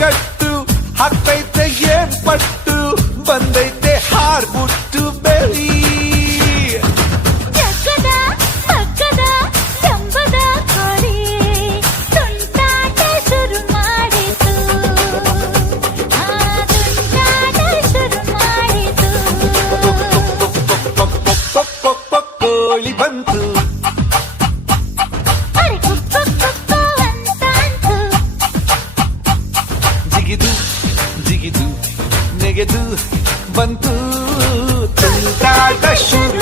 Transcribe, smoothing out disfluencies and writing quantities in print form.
ಕಟ್ಟು ಹಾಕ್ತೈತೆ ಏನ್ ಪಟ್ಟು ಬಂದೈತೆ ಹಾರ್ಬಿಟ್ಟು ಬೆಳಿ ಜಗ್ಗದ ಮಗ್ಗದ ಜಂಬದ ಕೋಳಿ ತುಂಟಾಟ ಶುರು ಮಾಡಿತು ತುಂಟಾಟ ಶುರು ಮಾಡಿತು ಕೋಳಿ ಬಂತು ಅರೆ ಕುಕ್ಕು ಕುಕ್ಕು ಅಂತಾಂತು ಜಿಗಿದು ಜಿಗಿದು ನೆಗೆದು ಬಂತು ತುಂಟಾಟ ಶುರು